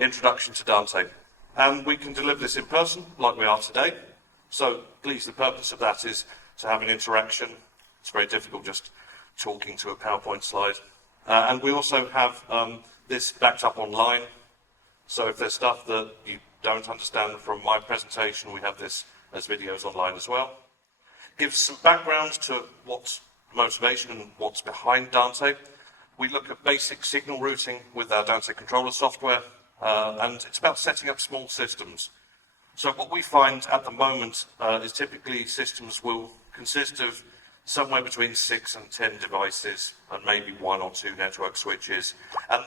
introduction to Dante. And we can deliver this in person, like we are today. So please, the purpose of that is to have an interaction. It's very difficult just talking to a PowerPoint slide. And we also have this backed up online. So if there's stuff that you don't understand from my presentation, we have this as videos online as well. Gives some background to what's motivation and what's behind Dante. We look at basic signal routing with our Dante controller software, and it's about setting up small systems. So what we find at the moment is typically systems will consist of somewhere between 6 and 10 devices and maybe 1 or 2 network switches. And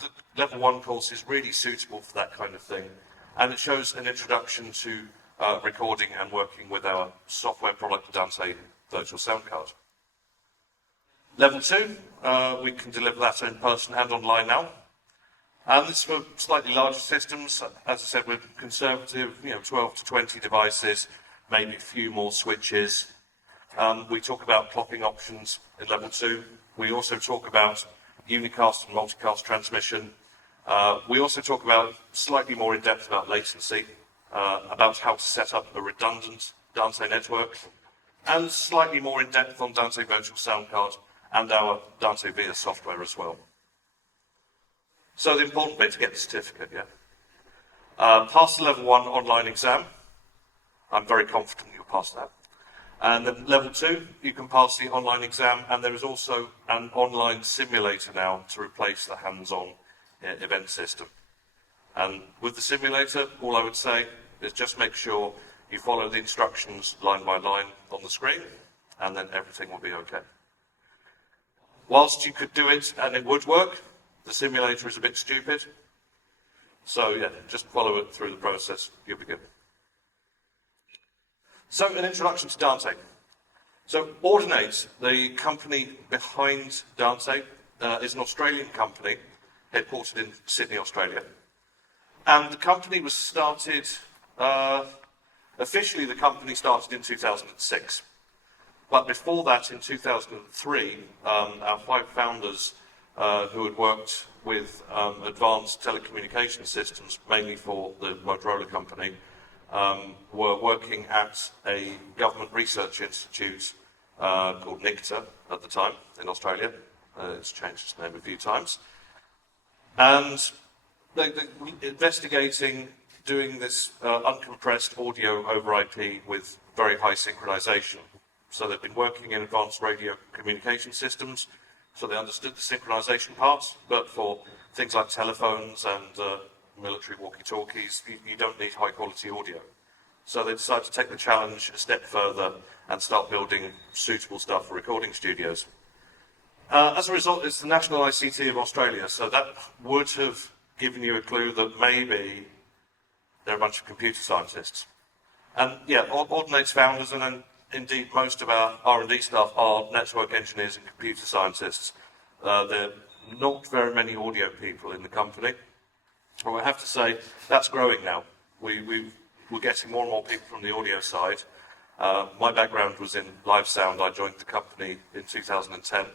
the level 1 course is really suitable for that kind of thing. And it shows an introduction to recording and working with our software product, Dante Virtual Soundcard. Level 2, we can deliver that in person and online now. And this is for slightly larger systems. As I said, we're conservative, 12 to 20 devices, maybe a few more switches. We talk about clocking options in level 2. We also talk about unicast and multicast transmission. We also talk about slightly more in depth about latency, about how to set up a redundant Dante network, and slightly more in depth on Dante Virtual Soundcard and our Dante VIA software as well. So the important bit to get the certificate, pass the level 1 online exam. I'm very confident you'll pass that. And then level 2, you can pass the online exam, and there is also an online simulator now to replace the hands-on event system. And with the simulator, all I would say is just make sure you follow the instructions line by line on the screen, and then everything will be okay. Whilst you could do it and it would work, the simulator is a bit stupid. So just follow it through the process, you'll be good. So an introduction to Dante. So Audinate, the company behind Dante, is an Australian company headquartered in Sydney, Australia. And the company was started, officially the company started in 2006. But before that, in 2003, our 5 founders who had worked with advanced telecommunication systems, mainly for the Motorola company, were working at a government research institute called NICTA at the time in Australia. It's changed its name a few times. And they investigating doing this uncompressed audio over IP with very high synchronization. So they've been working in advanced radio communication systems, so they understood the synchronization part, but for things like telephones and military walkie-talkies, you don't need high-quality audio. So they decided to take the challenge a step further and start building suitable stuff for recording studios. As a result, it's the National ICT of Australia, so that would have given you a clue that maybe they're a bunch of computer scientists. And Audinate's founders and indeed most of our R&D staff are network engineers and computer scientists. There are not very many audio people in the company. Well, I have to say, that's growing now. We're getting more and more people from the audio side. My background was in live sound. I joined the company in 2010.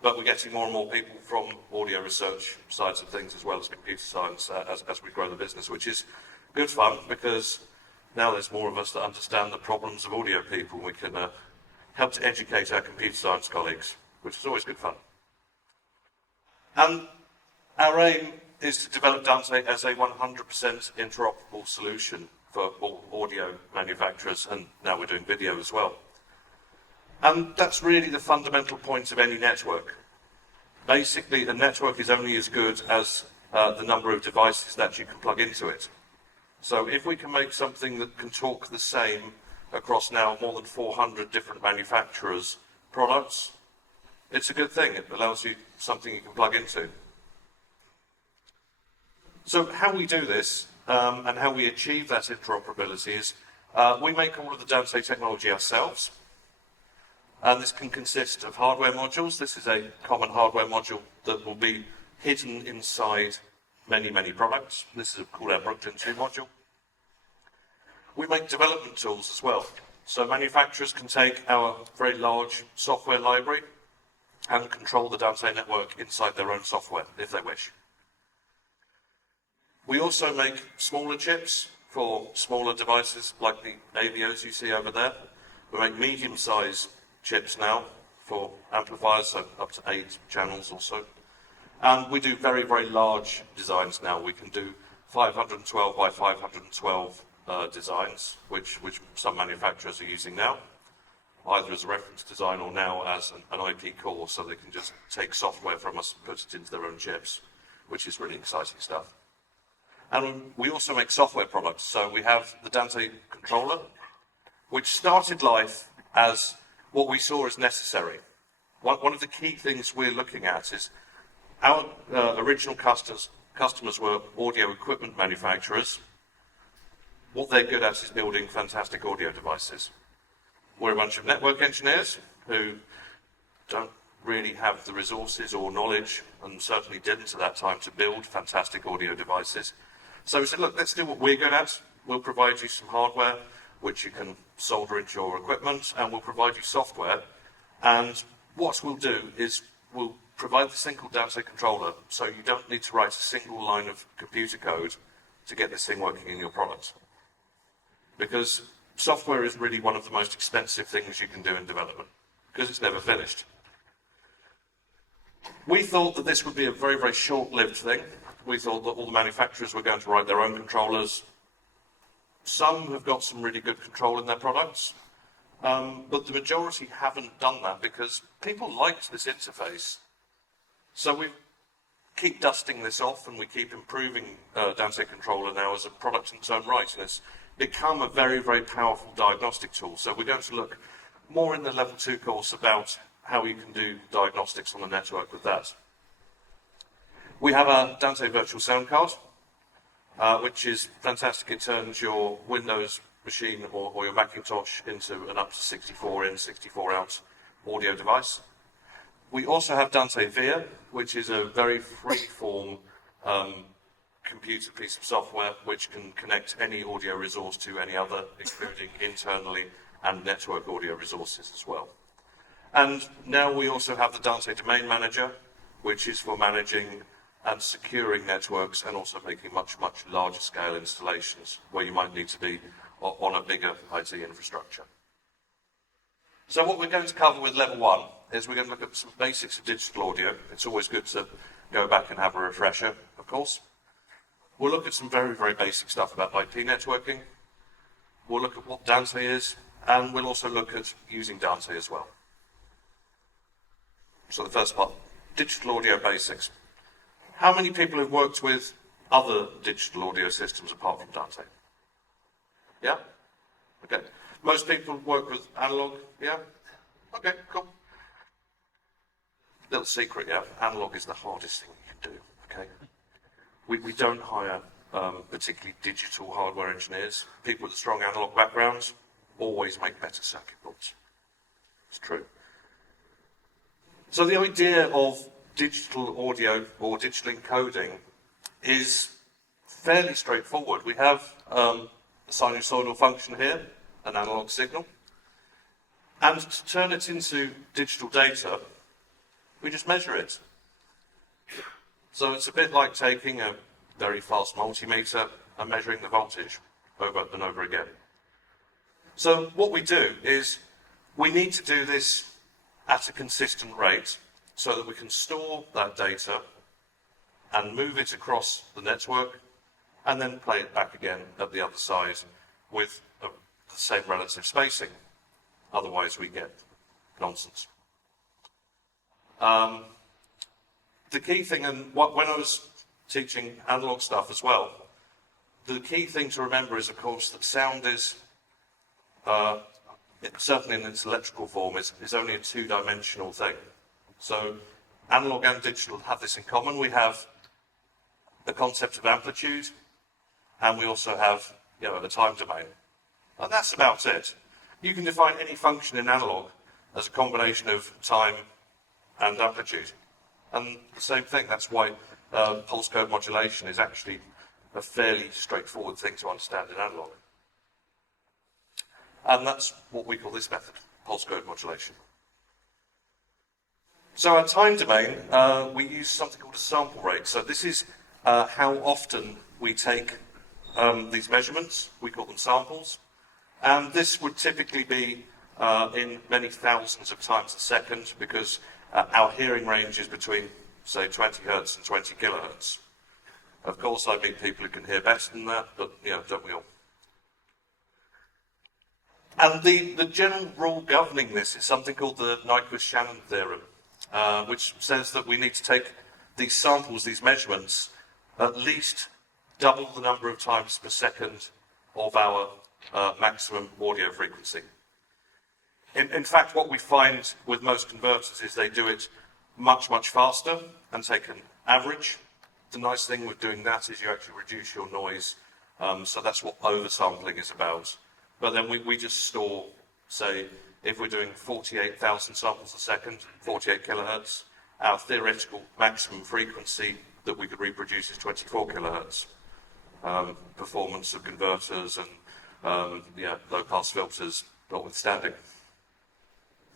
But we're getting more and more people from audio research sides of things as well as computer science as we grow the business, which is good fun because now there's more of us that understand the problems of audio people. We can help to educate our computer science colleagues, which is always good fun. And our aim is to develop Dante as a 100% interoperable solution for all audio manufacturers, and now we're doing video as well. And that's really the fundamental point of any network. Basically, a network is only as good as the number of devices that you can plug into it. So if we can make something that can talk the same across now more than 400 different manufacturers' products, it's a good thing. It allows you something you can plug into. So how we do this and how we achieve that interoperability is we make all of the Dante technology ourselves. And this can consist of hardware modules. This is a common hardware module that will be hidden inside many, many products. This is called our Brooklyn 2 module. We make development tools as well. So manufacturers can take our very large software library and control the Dante network inside their own software if they wish. We also make smaller chips for smaller devices like the AVOs you see over there. We make medium-sized chips now for amplifiers, so up to 8 channels or so. And we do very, very large designs now. We can do 512 by 512 designs, which some manufacturers are using now, either as a reference design or now as an IP core, so they can just take software from us and put it into their own chips, which is really exciting stuff. And we also make software products. So we have the Dante controller, which started life as what we saw as necessary. One of the key things we're looking at is our original customers were audio equipment manufacturers. What they're good at is building fantastic audio devices. We're a bunch of network engineers who don't really have the resources or knowledge, and certainly didn't at that time, to build fantastic audio devices. So we said, look, let's do what we're good at. We'll provide you some hardware, which you can solder into your equipment, and we'll provide you software. And what we'll do is we'll provide the single Dante controller, so you don't need to write a single line of computer code to get this thing working in your product. Because software is really one of the most expensive things you can do in development, because it's never finished. We thought that this would be a very, very short-lived thing. We thought that all the manufacturers were going to write their own controllers. Some have got some really good control in their products, but the majority haven't done that because people liked this interface. So we keep dusting this off and we keep improving Dante Controller now as a product in its own right, and it's become a very, very powerful diagnostic tool. So we're going to look more in the Level 2 course about how you can do diagnostics on the network with that. We have a Dante Virtual Soundcard, which is fantastic. It turns your Windows machine or your Macintosh into an up to 64-in, 64-out audio device. We also have Dante Via, which is a very free-form computer piece of software which can connect any audio resource to any other, including internally and network audio resources as well. And now we also have the Dante Domain Manager, which is for managing and securing networks and also making much, much larger scale installations where you might need to be on a bigger IT infrastructure. So what we're going to cover with Level 1 is we're going to look at some basics of digital audio. It's always good to go back and have a refresher, of course. We'll look at some very, very basic stuff about IP networking. We'll look at what Dante is, and we'll also look at using Dante as well. So the first part, digital audio basics. How many people have worked with other digital audio systems apart from Dante? Yeah? Okay. Most people work with analog, yeah? Okay, cool. Little secret, yeah, analog is the hardest thing you can do, okay? We don't hire particularly digital hardware engineers. People with a strong analog backgrounds always make better circuit boards. It's true. So the idea of digital audio or digital encoding is fairly straightforward. We have a sinusoidal function here, an analog signal, and to turn it into digital data, we just measure it. So it's a bit like taking a very fast multimeter and measuring the voltage over and over again. So what we do is we need to do this at a consistent rate so that we can store that data and move it across the network and then play it back again at the other side with the same relative spacing. Otherwise we get nonsense. The key thing, and when I was teaching analog stuff as well, the key thing to remember is, of course, that sound is, certainly in its electrical form, is only a two-dimensional thing. So analog and digital have this in common. We have the concept of amplitude, and we also have, the time domain. And that's about it. You can define any function in analog as a combination of time and amplitude. And the same thing, that's why pulse code modulation is actually a fairly straightforward thing to understand in analog. And that's what we call this method, pulse code modulation. So our time domain, we use something called a sample rate. So this is how often we take these measurements, we call them samples, and this would typically be in many thousands of times a second, because our hearing range is between, say, 20 hertz and 20 kilohertz. Of course, I meet people who can hear better than that, but, don't we all? And the general rule governing this is something called the Nyquist-Shannon theorem, which says that we need to take these samples, these measurements, at least double the number of times per second of our maximum audio frequency. In fact, what we find with most converters is they do it much, much faster and take an average. The nice thing with doing that is you actually reduce your noise, so that's what oversampling is about. But then we just store, say, if we're doing 48,000 samples a second, 48 kilohertz, our theoretical maximum frequency that we could reproduce is 24 kilohertz. Performance of converters and low-pass filters notwithstanding.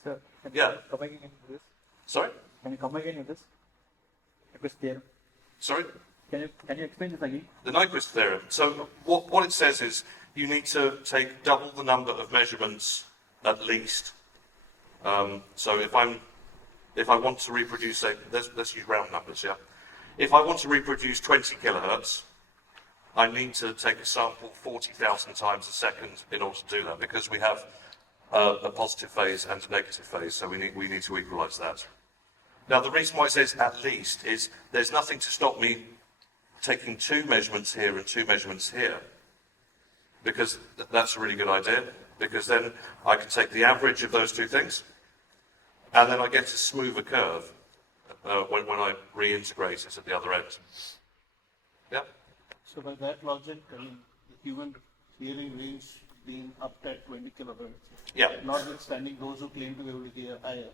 Sir, can Yeah. you come again with this? Sorry? Can you come again with this? Nyquist theorem. Sorry? Can you explain this again? The Nyquist theorem. So what it says is you need to take double the number of measurements at least. So if I want to reproduce, say, let's use round numbers, yeah? If I want to reproduce 20 kilohertz, I need to take a sample 40,000 times a second in order to do that, because we have a positive phase and a negative phase, so we need to equalize that. Now, the reason why it says at least is there's nothing to stop me taking two measurements here and two measurements here, because that's a really good idea, because then I can take the average of those two things, and then I get a smoother curve when I reintegrate it at the other end. Yeah? So by that logic, I mean, the human hearing range being up at 20 kilohertz, Yeah. notwithstanding those who claim to be able to hear higher,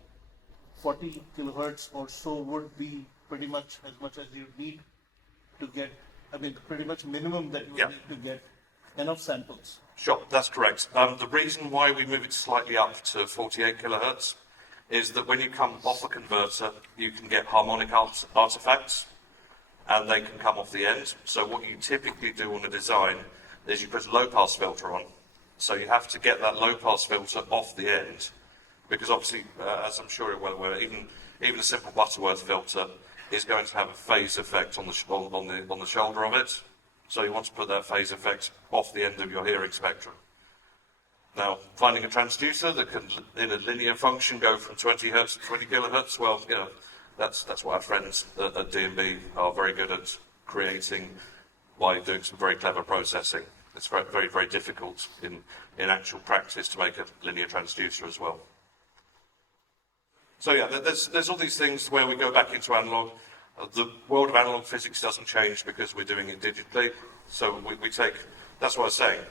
40 kilohertz or so would be pretty much as you need to get, I mean, pretty much minimum that you would need to get enough samples. Sure, that's correct. The reason why we move it slightly up to 48 kilohertz is that when you come off a converter, you can get harmonic artifacts, and they can come off the end. So what you typically do on a design is you put a low-pass filter on. So you have to get that low-pass filter off the end, because obviously, as I'm sure you're well aware, even a simple Butterworth filter is going to have a phase effect on the shoulder of it. So you want to put that phase effect off the end of your hearing spectrum. Now, finding a transducer that can, in a linear function, go from 20 hertz to 20 kilohertz, well, that's what our friends at D&B are very good at creating by doing some very clever processing. It's very, very, very difficult in actual practice to make a linear transducer as well. So yeah, there's all these things where we go back into analog. The world of analog physics doesn't change because we're doing it digitally. So we take, that's what I was saying.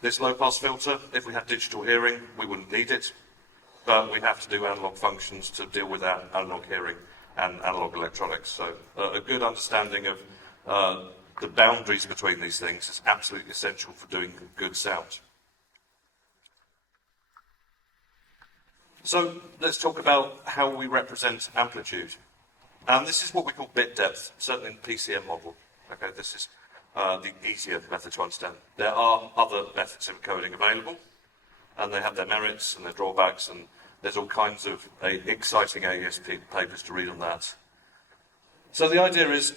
This low-pass filter, if we had digital hearing, we wouldn't need it. But we have to do analog functions to deal with our analog hearing and analog electronics. So a good understanding of the boundaries between these things is absolutely essential for doing good sound. So let's talk about how we represent amplitude. And this is what we call bit depth, certainly in the PCM model. Okay, this is the easier method to understand. There are other methods of encoding available, and they have their merits and their drawbacks, and there's all kinds of exciting AESP papers to read on that. So the idea is,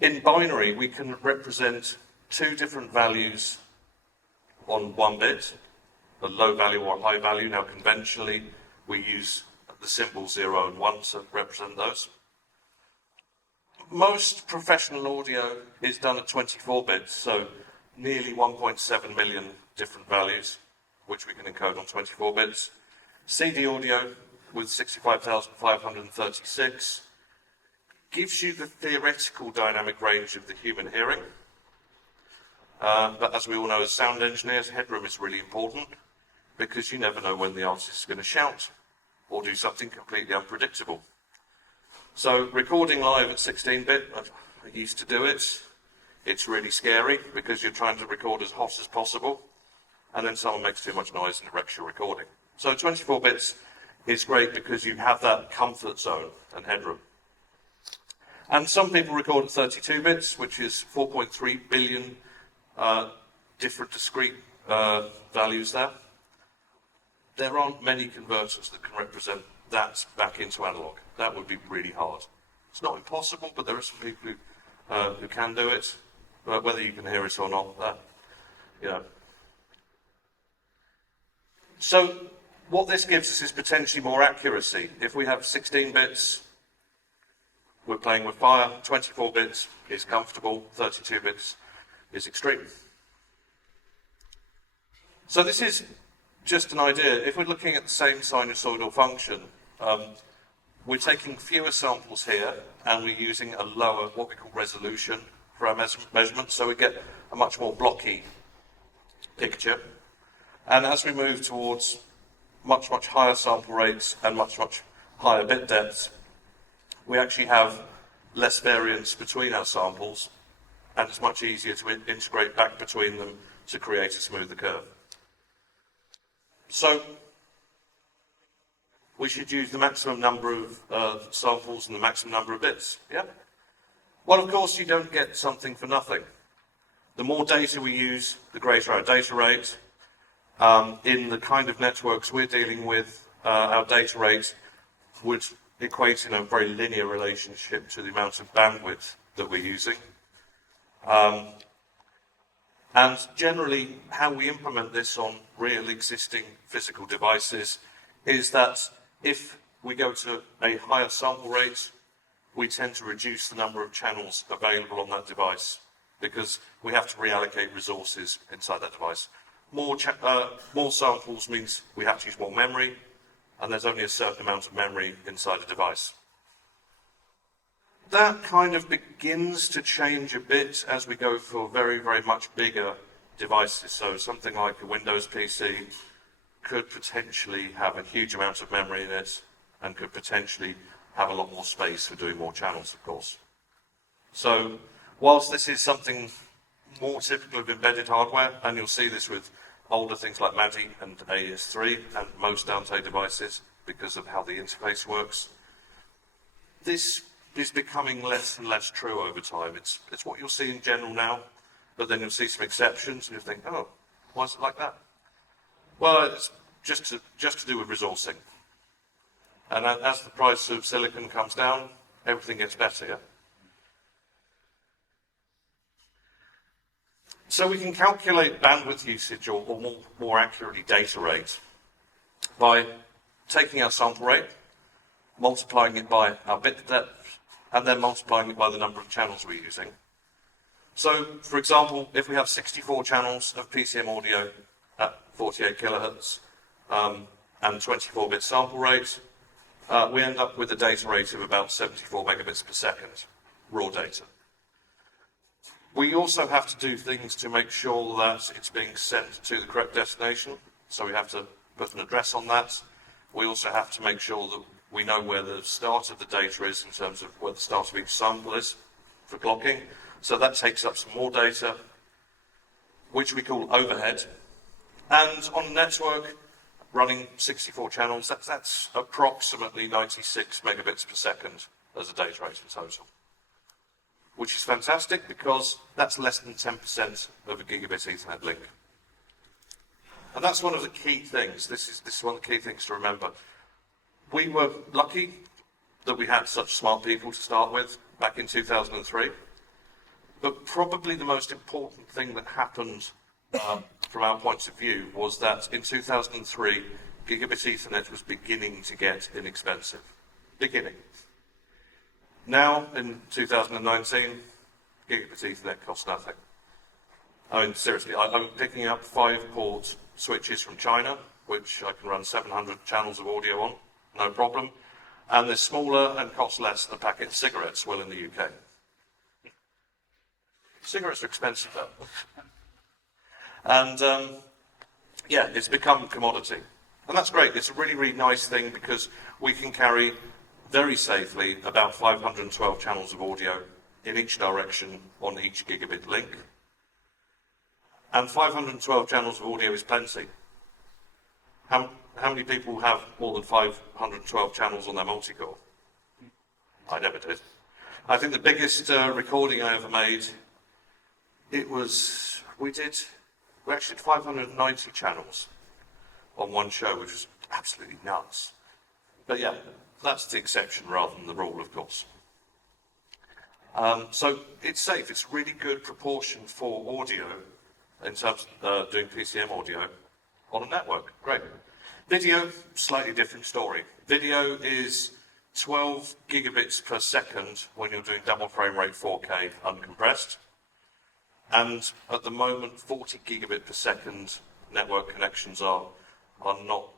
in binary, we can represent two different values on one bit, a low value or a high value. Now, conventionally, we use the symbol 0 and 1 to represent those. Most professional audio is done at 24 bits, so nearly 1.7 million different values, which we can encode on 24 bits. CD audio with 65,536 gives you the theoretical dynamic range of the human hearing. But as we all know as sound engineers, headroom is really important, because you never know when the artist is going to shout or do something completely unpredictable. So recording live at 16-bit, I used to do it. It's really scary because you're trying to record as hot as possible, and then someone makes too much noise and it wrecks your recording. So 24 bits is great because you have that comfort zone and headroom. And some people record at 32 bits, which is 4.3 billion different discrete values there. There aren't many converters that can represent that back into analog. That would be really hard. It's not impossible, but there are some people who can do it. But whether you can hear it or not, you know. So what this gives us is potentially more accuracy. If we have 16 bits, we're playing with fire. 24 bits is comfortable. 32 bits is extreme. So this is just an idea. If we're looking at the same sinusoidal function, we're taking fewer samples here, and we're using a lower, what we call resolution, for our measurement, so we get a much more blocky picture. And as we move towards much, much higher sample rates and much, much higher bit depths, we actually have less variance between our samples, and it's much easier to integrate back between them to create a smoother curve. So we should use the maximum number of samples and the maximum number of bits, yeah? Well, of course, you don't get something for nothing. The more data we use, the greater our data rate. In the kind of networks we're dealing with, our data rate would equate in a very linear relationship to the amount of bandwidth that we're using. And generally, how we implement this on real existing physical devices is that if we go to a higher sample rate, we tend to reduce the number of channels available on that device because we have to reallocate resources inside that device. More samples means we have to use more memory, and there's only a certain amount of memory inside a device. That kind of begins to change a bit as we go for very, very much bigger devices. So something like a Windows PC could potentially have a huge amount of memory in it and could potentially have a lot more space for doing more channels, of course. So whilst this is something more typical of embedded hardware, and you'll see this with older things like MADI and AES3 and most Dante devices because of how the interface works, this is becoming less and less true over time. It's what you'll see in general now, but then you'll see some exceptions and you'll think, oh, why is it like that? Well, it's just to do with resourcing. And as the price of silicon comes down, everything gets better. Yeah? So we can calculate bandwidth usage, or more accurately, data rate, by taking our sample rate, multiplying it by our bit depth, and then multiplying it by the number of channels we're using. So, for example, if we have 64 channels of PCM audio at 48 kilohertz and 24-bit sample rate, we end up with a data rate of about 74 megabits per second, raw data. We also have to do things to make sure that it's being sent to the correct destination, so we have to put an address on that. We also have to make sure that we know where the start of the data is in terms of where the start of each sample is for clocking. So that takes up some more data, which we call overhead. And on a network running 64 channels, that's approximately 96 megabits per second as a data rate in total, which is fantastic because that's less than 10% of a gigabit Ethernet link. And that's one of the key things. This is one of the key things to remember. We were lucky that we had such smart people to start with back in 2003. But probably the most important thing that happened from our point of view was that in 2003, gigabit Ethernet was beginning to get inexpensive. Beginning. Now, in 2019, gigabit Ethernet costs nothing. I mean, seriously, I'm picking up 5-port switches from China, which I can run 700 channels of audio on, no problem. And they're smaller and cost less than a packet of cigarettes will in the UK. Cigarettes are expensive, though. And, yeah, it's become commodity. And that's great. It's a really, really nice thing because we can carry very safely about 512 channels of audio in each direction on each gigabit link. And 512 channels of audio is plenty. How many people have more than 512 channels on their multi-core? I never did. I think the biggest recording I ever made, we actually did 590 channels on one show, which was absolutely nuts. But yeah, that's the exception rather than the rule, of course. So it's safe. It's really good proportion for audio in terms of doing PCM audio on a network. Great. Video, slightly different story. Video is 12 gigabits per second when you're doing double frame rate 4K uncompressed. And at the moment, 40 gigabit per second network connections are not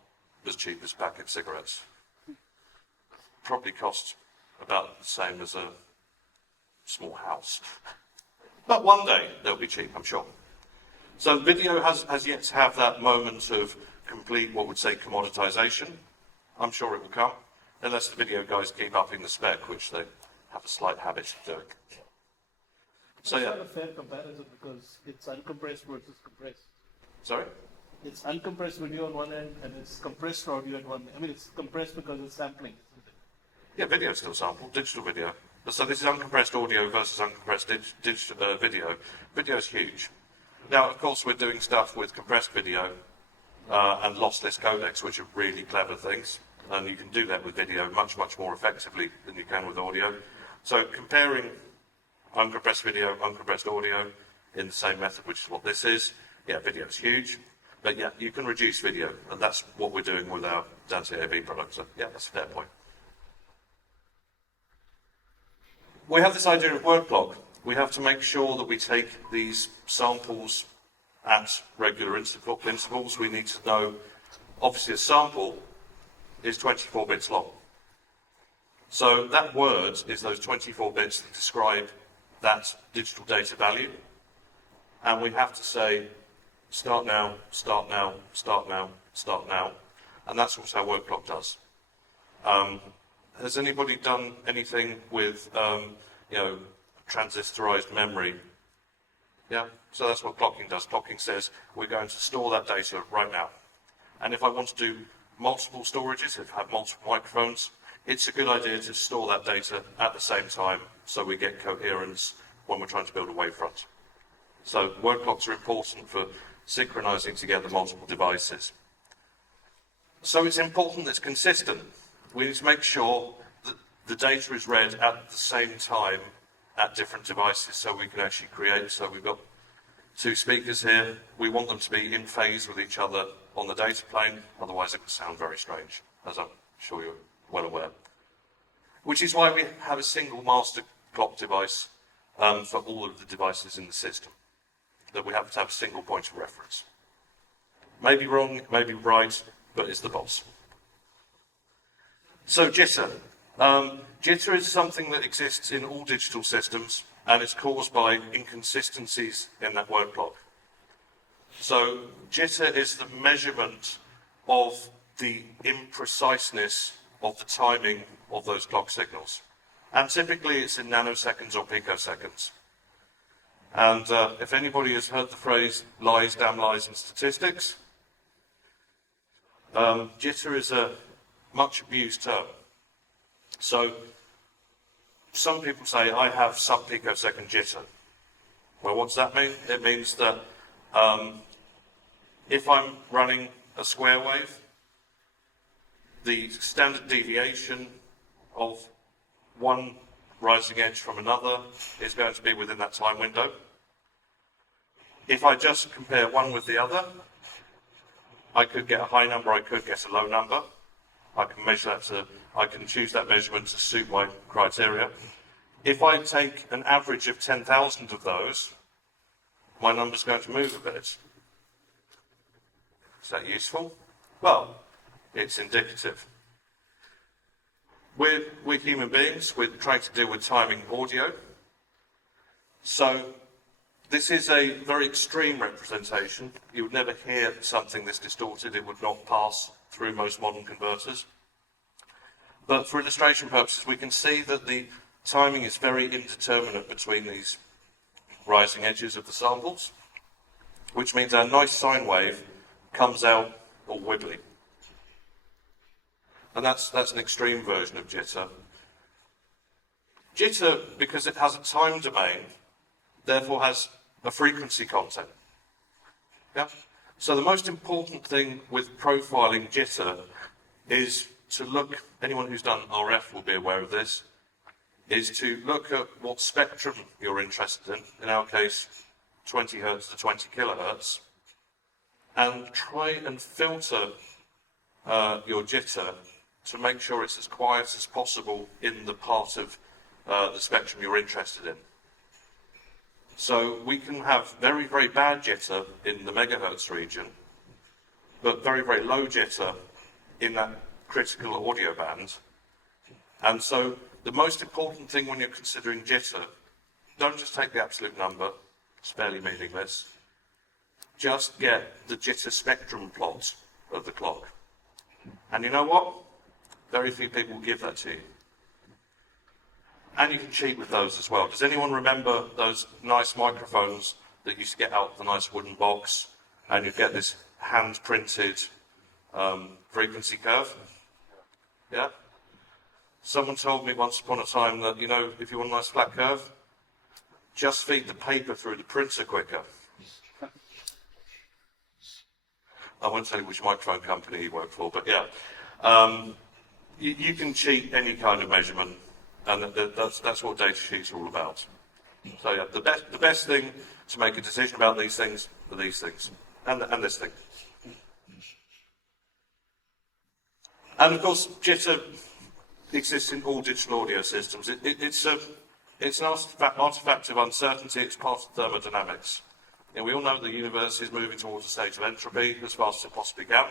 as cheap as packet cigarettes. Probably cost about the same as a small house. But one day they'll be cheap, I'm sure. So video has yet to have that moment of complete, what would say, commoditization. I'm sure it will come, unless the video guys keep upping the spec, which they have a slight habit of doing. So It's yeah. not a fair comparison because it's uncompressed versus compressed. Sorry? It's uncompressed video on one end and it's compressed audio at one end. I mean, it's compressed because it's sampling, isn't it? Yeah, video is still sampled, digital video. So this is uncompressed audio versus uncompressed digital video. Video is huge. Now, of course, we're doing stuff with compressed video and lossless codecs, which are really clever things. And you can do that with video much, much more effectively than you can with audio. So comparing uncompressed video, uncompressed audio in the same method, which is what this is, yeah, video is huge. But yeah, you can reduce video, and that's what we're doing with our Dante AV product. So yeah, that's a fair point. We have this idea of word clock. We have to make sure that we take these samples at regular intervals. We need to know, obviously a sample is 24 bits long. So that word is those 24 bits that describe that digital data value. And we have to say, start now, start now, start now, start now. And that's what our word clock does. Has anybody done anything with, transistorized memory? Yeah, so that's what clocking does. Clocking says we're going to store that data right now. And if I want to do multiple storages, if I have multiple microphones, it's a good idea to store that data at the same time so we get coherence when we're trying to build a wavefront. So word clocks are important for synchronizing together multiple devices. So it's important that it's consistent. We need to make sure that the data is read at the same time at different devices so we can actually create. So we've got two speakers here. We want them to be in phase with each other on the data plane, otherwise it would sound very strange, as I'm sure you're well aware. Which is why we have a single master clock device for all of the devices in the system, that we have to have a single point of reference. Maybe wrong, maybe right, but it's the boss. So jitter. Jitter is something that exists in all digital systems, and it's caused by inconsistencies in that word clock. So jitter is the measurement of the impreciseness of the timing of those clock signals. And typically it's in nanoseconds or picoseconds. And if anybody has heard the phrase lies, damn lies in statistics, jitter is a much abused term. So some people say, I have sub-picosecond jitter. Well, what does that mean? It means that if I'm running a square wave, the standard deviation of one rising edge from another is going to be within that time window. If I just compare one with the other, I could get a high number, I could get a low number. I can measure that I can choose that measurement to suit my criteria. If I take an average of 10,000 of those, my number's going to move a bit. Is that useful? Well, it's indicative. We're human beings, we're trying to deal with timing audio. So this is a very extreme representation. You would never hear something this distorted, it would not pass through most modern converters. But for illustration purposes, we can see that the timing is very indeterminate between these rising edges of the samples, which means our nice sine wave comes out all wibbly. And that's an extreme version of jitter. Jitter, because it has a time domain, therefore has a frequency content. Yeah? So the most important thing with profiling jitter is to look, anyone who's done RF will be aware of this, is to look at what spectrum you're interested in our case, 20 hertz to 20 kilohertz, and try and filter your jitter to make sure it's as quiet as possible in the part of the spectrum you're interested in. So we can have very, very bad jitter in the megahertz region, but very, very low jitter in that critical audio band. And so the most important thing when you're considering jitter, don't just take the absolute number, it's fairly meaningless. Just get the jitter spectrum plot of the clock. And you know what? Very few people give that to you. And you can cheat with those as well. Does anyone remember those nice microphones that used to get out of the nice wooden box and you'd get this hand-printed frequency curve? Yeah? Someone told me once upon a time that, you know, if you want a nice flat curve, just feed the paper through the printer quicker. I won't tell you which microphone company he worked for, but yeah. You can cheat any kind of measurement, and that's what data sheets are all about. So yeah, the best thing to make a decision about these things are these things, and this thing. And of course, jitter exists in all digital audio systems. It's an artifact of uncertainty. It's part of thermodynamics. And we all know the universe is moving towards a state of entropy as fast as it possibly can,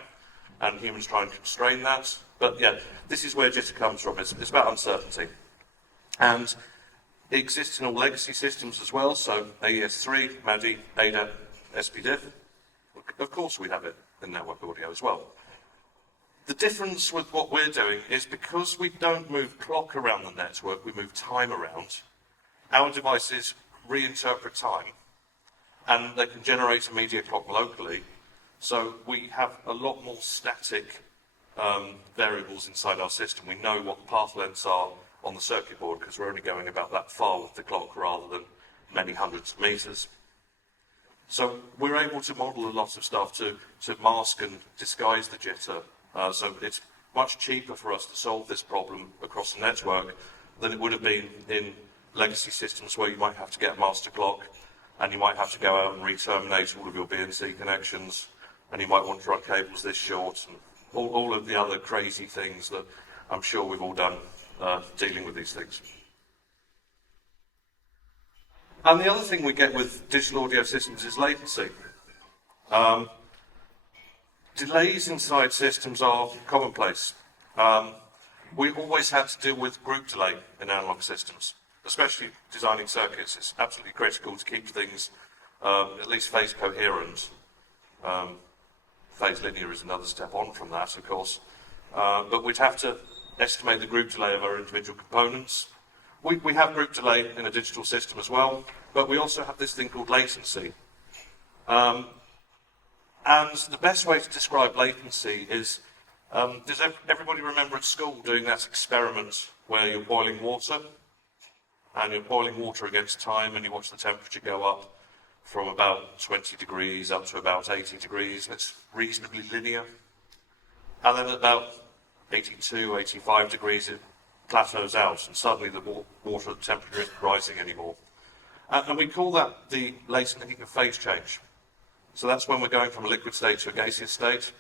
and humans try and constrain that. But yeah, this is where jitter comes from. It's about uncertainty. And it exists in all legacy systems as well, so AES3, MADI, ADAT, SPDIF. Of course we have it in network audio as well. The difference with what we're doing is because we don't move clock around the network, we move time around, our devices reinterpret time, and they can generate a media clock locally. So we have a lot more static variables inside our system. We know what the path lengths are on the circuit board because we're only going about that far with the clock rather than many hundreds of meters. So we're able to model a lot of stuff to mask and disguise the jitter. So it's much cheaper for us to solve this problem across the network than it would have been in legacy systems where you might have to get a master clock and you might have to go out and re-terminate all of your BNC connections, and you might want to run cables this short, and all of the other crazy things that I'm sure we've all done dealing with these things. And the other thing we get with digital audio systems is latency. Delays inside systems are commonplace. We always had to deal with group delay in analog systems, especially designing circuits. It's absolutely critical to keep things at least phase coherent. Phase linear is another step on from that, of course. But we'd have to estimate the group delay of our individual components. We have group delay in a digital system as well, but we also have this thing called latency. And the best way to describe latency is, does everybody remember at school doing that experiment where you're boiling water? And you're boiling water against time and you watch the temperature go up from about 20 degrees up to about 80 degrees. It's reasonably linear. And then at about 82, 85 degrees, it plateaus out and suddenly the water temperature isn't rising anymore. And we call that the latent heat of phase change. So that's when we're going from a liquid state to a gaseous state.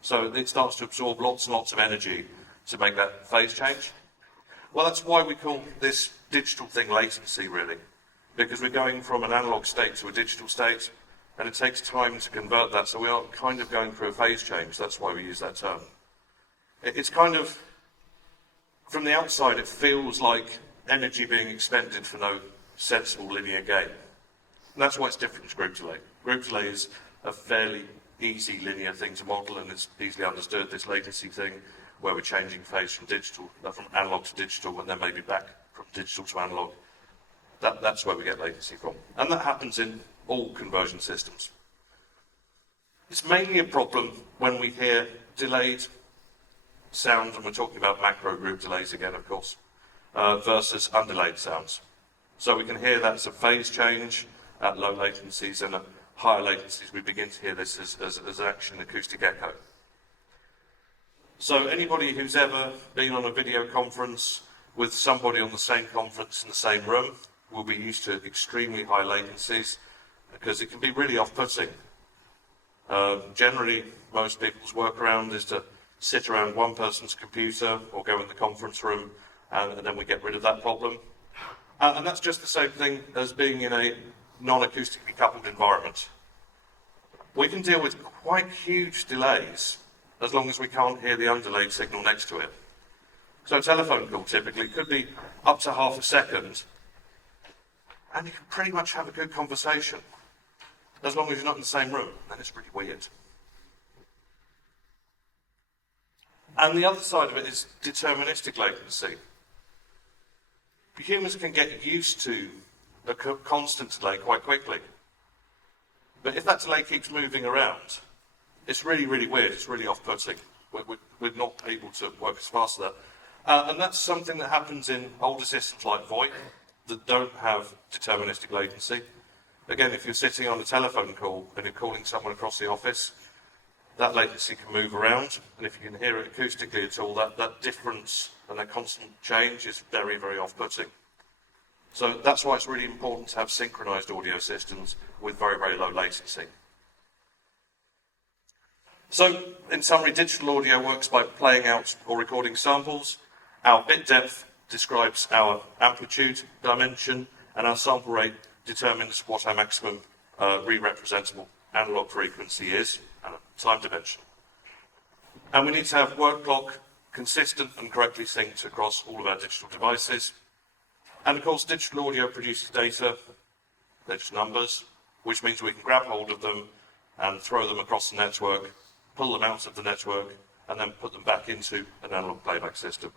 So it starts to absorb lots and lots of energy to make that phase change. Well, that's why we call this digital thing latency, really, because we're going from an analog state to a digital state, and it takes time to convert that, so we are kind of going through a phase change. That's why we use that term. It's kind of, from the outside, it feels like energy being expended for no sensible linear gain. And that's why it's different to group delay. Group delay is a fairly easy linear thing to model, and it's easily understood, this latency thing, where we're changing phase from analog to digital, and then maybe back from digital to analog. That's where we get latency from. And that happens in all conversion systems. It's mainly a problem when we hear delayed sound, and we're talking about macro group delays again, of course. versus undelayed sounds. So we can hear that's a phase change at low latencies, and at higher latencies we begin to hear this as actually an acoustic echo. So anybody who's ever been on a video conference with somebody on the same conference in the same room will be used to extremely high latencies, because it can be really off-putting. Generally, most people's workaround is to sit around one person's computer or go in the conference room, and then we get rid of that problem. And that's just the same thing as being in a non-acoustically coupled environment. We can deal with quite huge delays as long as we can't hear the underlaid signal next to it. So a telephone call typically could be up to half a second, and you can pretty much have a good conversation as long as you're not in the same room. Then it's really weird. And the other side of it is deterministic latency. Humans can get used to a constant delay quite quickly. But if that delay keeps moving around, it's really, really weird. It's really off-putting. We're not able to work as fast as that. And that's something that happens in older systems like VoIP that don't have deterministic latency. Again, if you're sitting on a telephone call and you're calling someone across the office, that latency can move around, and if you can hear it acoustically at all, that difference and that constant change is very, very off-putting. So that's why it's really important to have synchronized audio systems with very, very low latency. So, in summary, digital audio works by playing out or recording samples. Our bit depth describes our amplitude dimension, and our sample rate determines what our maximum re-representable analog frequency is, and a time dimension. And we need to have word clock consistent and correctly synced across all of our digital devices. And of course, digital audio produces data, they're just numbers, which means we can grab hold of them and throw them across the network, pull them out of the network, and then put them back into an analog playback system.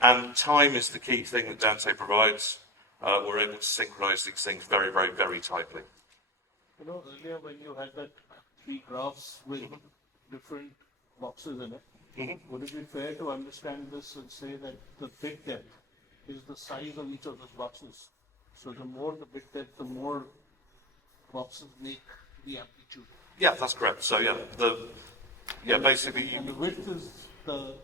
And time is the key thing that Dante provides. We're able to synchronize these things very, very, very tightly. You know, earlier when you had that 3 graphs with different boxes in it, would it be fair to understand this and say that the bit depth is the size of each of those boxes? So the more the bit depth, the more boxes make the amplitude. Yeah, that's correct. So basically And the width is the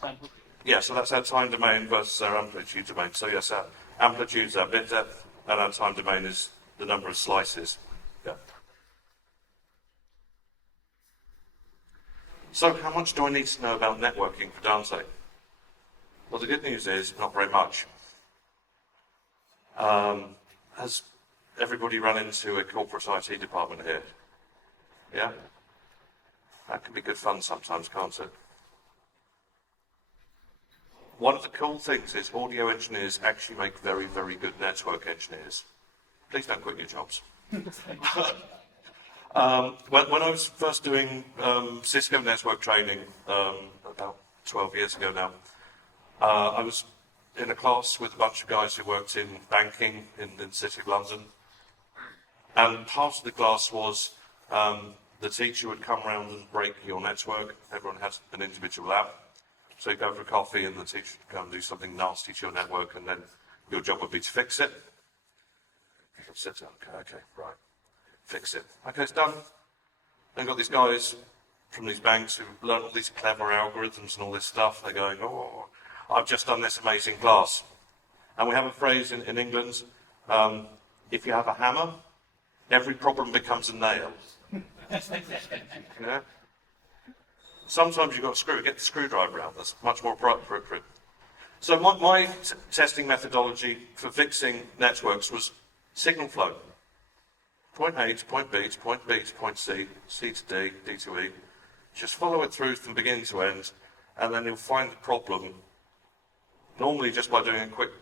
sample rate. Yeah, so that's our time domain versus our amplitude domain. So yes, our amplitude is our bit depth, and our time domain is the number of slices. Yeah. So how much do I need to know about networking for Dante? Well, the good news is not very much. Has everybody run into a corporate IT department here? Yeah? That can be good fun sometimes, can't it? One of the cool things is audio engineers actually make very, very good network engineers. Please don't quit your jobs. When I was first doing Cisco network training about 12 years ago now, I was in a class with a bunch of guys who worked in banking in the City of London. And part of the class was the teacher would come around and break your network. Everyone had an individual lab. So you go for a coffee and the teacher would come and do something nasty to your network, and then your job would be to fix it. You'd sit down, okay, right, fix it. Okay, it's done. Then you've got these guys from these banks who learn all these clever algorithms and all this stuff. They're going, oh, I've just done this amazing class. And we have a phrase in England, if you have a hammer, every problem becomes a nail. Yeah? Sometimes you've got a screw, get the screwdriver out, that's much more appropriate. So my testing methodology for fixing networks was signal flow. Point A to point B to point B to point C, C to D, D to E. Just follow it through from beginning to end, and then you'll find the problem, normally just by doing a quick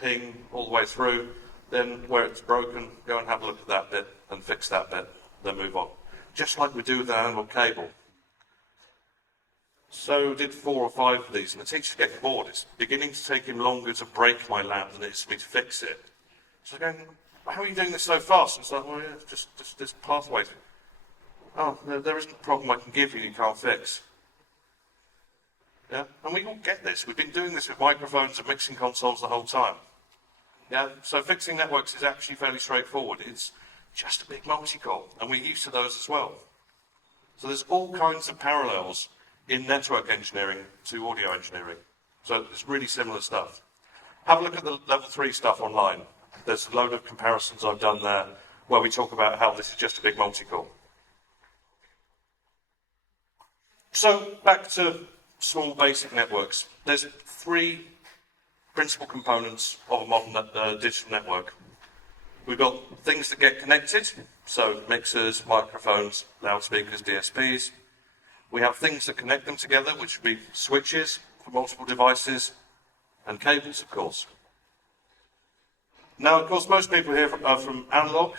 ping all the way through. Then where it's broken, go and have a look at that bit and fix that bit, then move on. Just like we do with an analog cable. So did 4 or 5 of these, and the teacher's getting bored. It's beginning to take him longer to break my lab than it is for me to fix it. So I'm going, how are you doing this so fast? And it's like, well, yeah, just this pathway. Oh, there isn't a problem I can give you can't fix. Yeah, and we all get this. We've been doing this with microphones and mixing consoles the whole time. Yeah, so fixing networks is actually fairly straightforward. It's just a big multi-core, and we're used to those as well. So there's all kinds of parallels in network engineering to audio engineering. So it's really similar stuff. Have a look at the level 3 stuff online. There's a load of comparisons I've done there where we talk about how this is just a big multi-core. So back to small basic networks. There's 3 principal components of a modern digital network. We've got things that get connected, so mixers, microphones, loudspeakers, DSPs. We have things that connect them together, which would be switches for multiple devices, and cables, of course. Now, of course, most people here are from analog,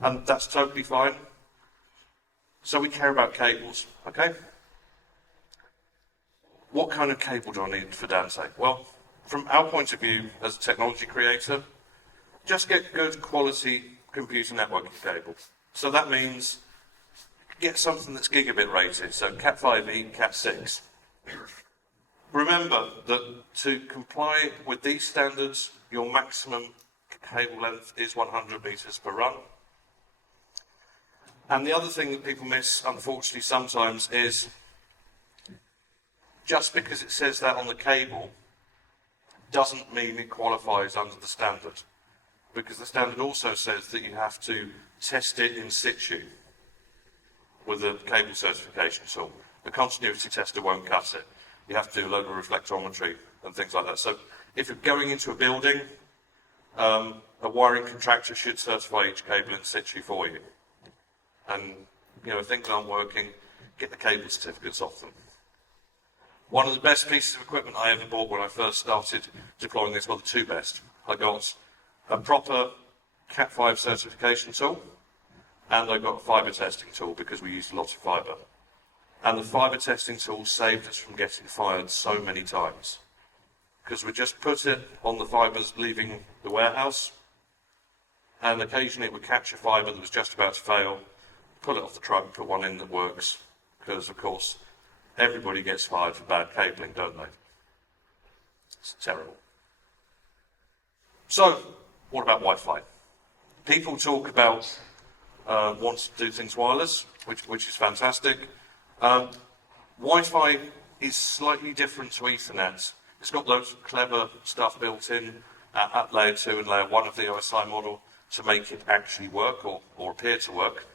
and that's totally fine. So we care about cables, okay? What kind of cable do I need for Dante? Well, from our point of view as a technology creator, just get good quality computer networking cable. So that means get something that's gigabit rated, so Cat5e, Cat6. Remember that to comply with these standards, your maximum cable length is 100 meters per run. And the other thing that people miss, unfortunately, sometimes is just because it says that on the cable doesn't mean it qualifies under the standard. Because the standard also says that you have to test it in situ with a cable certification tool. The continuity tester won't cut it. You have to do a load of reflectometry and things like that. So if you're going into a building, a wiring contractor should certify each cable in situ for you. And if things aren't working, get the cable certificates off them. One of the best pieces of equipment I ever bought when I first started deploying this, well, the 2 best. I got a proper Cat5 certification tool, and I got a fiber testing tool because we used a lot of fiber. And the fiber testing tool saved us from getting fired so many times. Because we just put it on the fibers leaving the warehouse, and occasionally it would catch a fiber that was just about to fail, pull it off the truck, put one in that works, because of course everybody gets fired for bad cabling, don't they? It's terrible. So, what about Wi-Fi? People talk about wanting to do things wireless, which is fantastic. Wi-Fi is slightly different to Ethernet. It's got loads of clever stuff built in at layer 2 and layer 1 of the OSI model to make it actually work or appear to work.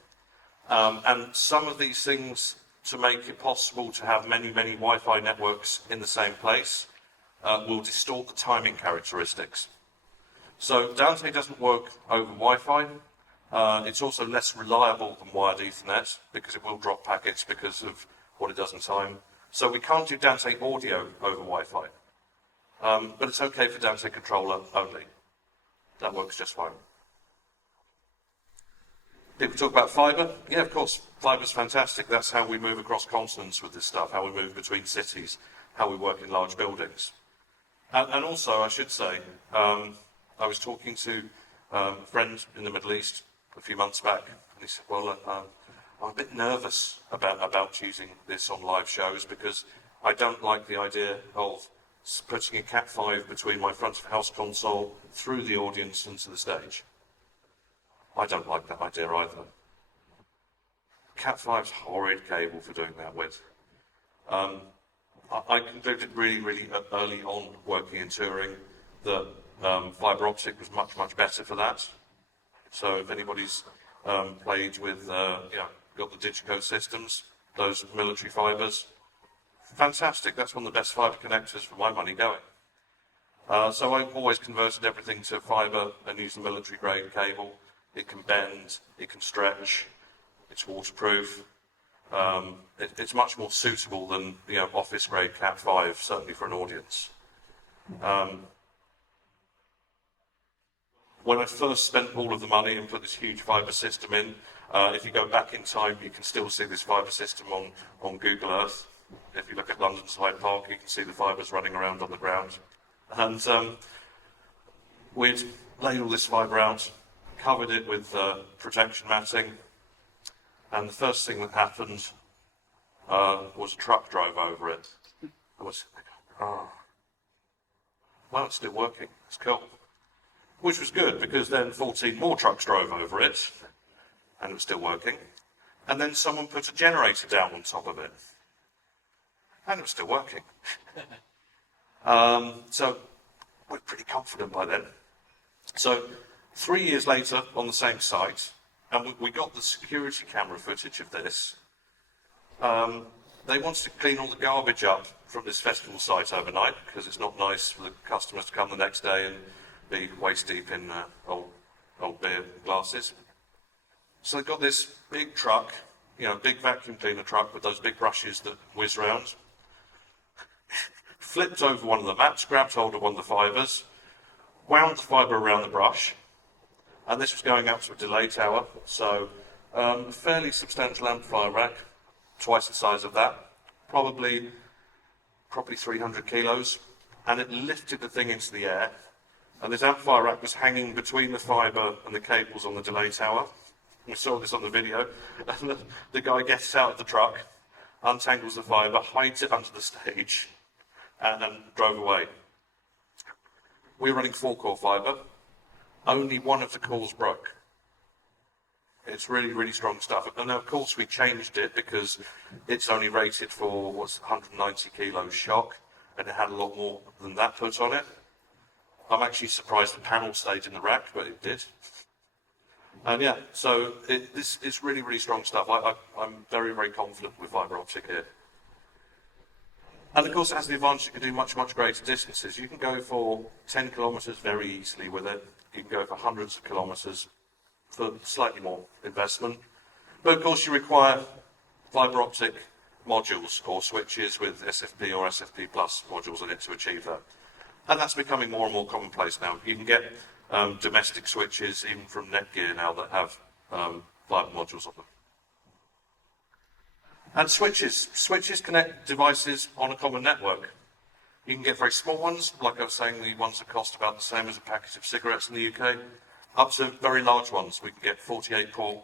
And some of these things to make it possible to have many, many Wi-Fi networks in the same place will distort the timing characteristics. So Dante doesn't work over Wi-Fi. It's also less reliable than wired Ethernet because it will drop packets because of what it does in time. So we can't do Dante audio over Wi-Fi. But it's okay for Dante controller only. That works just fine. People talk about fiber. Yeah, of course, fiber's fantastic. That's how we move across continents with this stuff, how we move between cities, how we work in large buildings. And also, I should say, I was talking to a friend in the Middle East a few months back, and he said, well, I'm a bit nervous about using this on live shows because I don't like the idea of putting a Cat5 between my front of house console through the audience into the stage. I don't like that idea either. Cat5's horrid cable for doing that with. I concluded really, really early on working in touring that fibre optic was much, much better for that. So if anybody's played with, got the Digicode systems, those military fibres, fantastic. That's one of the best fibre connectors for my money going. So I've always converted everything to fibre and used the military grade cable. It can bend, it can stretch, it's waterproof. It's much more suitable than office grade Cat5, certainly for an audience. When I first spent all of the money and put this huge fibre system in, if you go back in time, you can still see this fibre system on Google Earth. If you look at London's Hyde Park, you can see the fibres running around on the ground. And we'd laid all this fibre out, covered it with protection matting, and the first thing that happened was a truck drove over it. I was, oh, well, it's still working. It's cool. Which was good, because then 14 more trucks drove over it, and it was still working. And then someone put a generator down on top of it, and it was still working. So we're pretty confident by then. So 3 years later, on the same site, and we got the security camera footage of this. They wanted to clean all the garbage up from this festival site overnight, because it's not nice for the customers to come the next day and be waist deep in old beer glasses. So they got this big truck, big vacuum cleaner truck with those big brushes that whiz around, flipped over one of the mats, grabbed hold of one of the fibres, wound the fibre around the brush, and this was going out to a delay tower, so a fairly substantial amplifier rack, twice the size of that, probably 300 kilos, and it lifted the thing into the air, and this amplifier rack was hanging between the fibre and the cables on the delay tower. We saw this on the video, and the guy gets out of the truck, untangles the fibre, hides it under the stage, and drove away. We were running 4-core fibre. Only one of the cores broke. It's really, really strong stuff. And now, of course, we changed it because it's only rated for 190 kilos shock, and it had a lot more than that put on it. I'm actually surprised the panel stayed in the rack, but it did. And yeah, so this is really, really strong stuff. I'm very, very confident with fibre optic here. And of course, it has the advantage it can do much, much greater distances. You can go for 10 kilometres very easily with it. You can go for hundreds of kilometres for slightly more investment. But of course, you require fibre optic modules or switches with SFP or SFP plus modules in it to achieve that. And that's becoming more and more commonplace now. You can get domestic switches, even from Netgear now, that have fibre modules on them. And switches connect devices on a common network. You can get very small ones, like I was saying, the ones that cost about the same as a packet of cigarettes in the UK, up to very large ones. We can get 48-port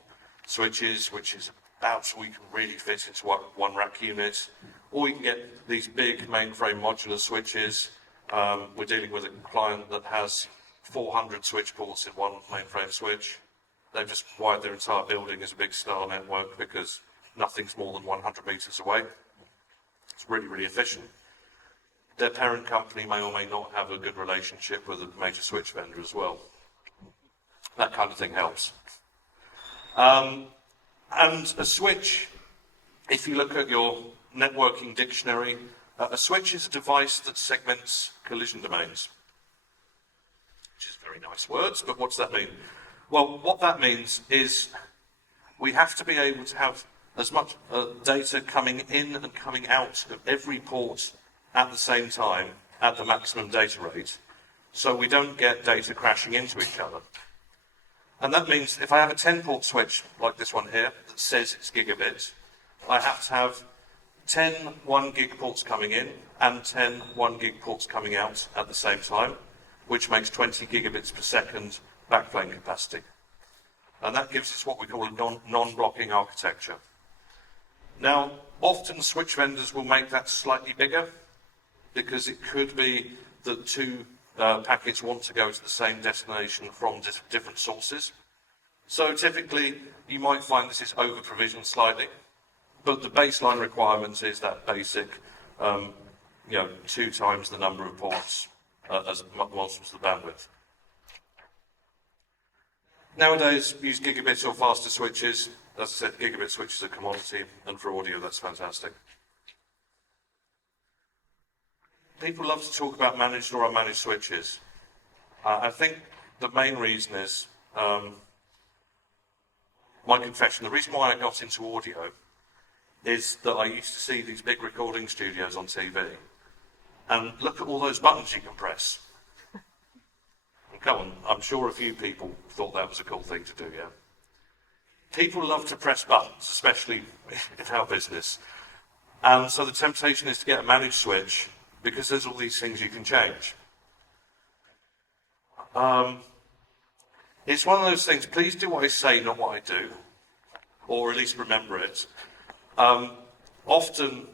switches, which is about so we can really fit into one rack unit. Or you can get these big mainframe modular switches. We're dealing with a client that has 400 switch ports in one mainframe switch. They've just wired their entire building as a big star network because nothing's more than 100 metres away. It's really, really efficient. Their parent company may or may not have a good relationship with a major switch vendor as well. That kind of thing helps. And a switch, if you look at your networking dictionary, a switch is a device that segments collision domains. Which is very nice words, but what does that mean? Well, what that means is we have to be able to have as much data coming in and coming out of every port at the same time at the maximum data rate, so we don't get data crashing into each other. And that means if I have a 10-port switch, like this one here, that says it's gigabit, I have to have 10 1 gig ports coming in and 10 1 gig ports coming out at the same time, which makes 20 gigabits per second backplane capacity. And that gives us what we call a non-blocking architecture. Now, often switch vendors will make that slightly bigger, because it could be that two packets want to go to the same destination from different sources. So typically, you might find this is over-provisioned slightly, but the baseline requirement is that basic, 2 times the number of ports as multiples the bandwidth. Nowadays, use gigabit or faster switches. As I said, gigabit switches are a commodity, and for audio, that's fantastic. People love to talk about managed or unmanaged switches. I think the main reason is, my confession, the reason why I got into audio is that I used to see these big recording studios on TV, and look at all those buttons you can press. And come on, I'm sure a few people thought that was a cool thing to do, yeah? People love to press buttons, especially in our business. And so the temptation is to get a managed switch, because there's all these things you can change. It's one of those things, please do what I say, not what I do, or at least remember it. Often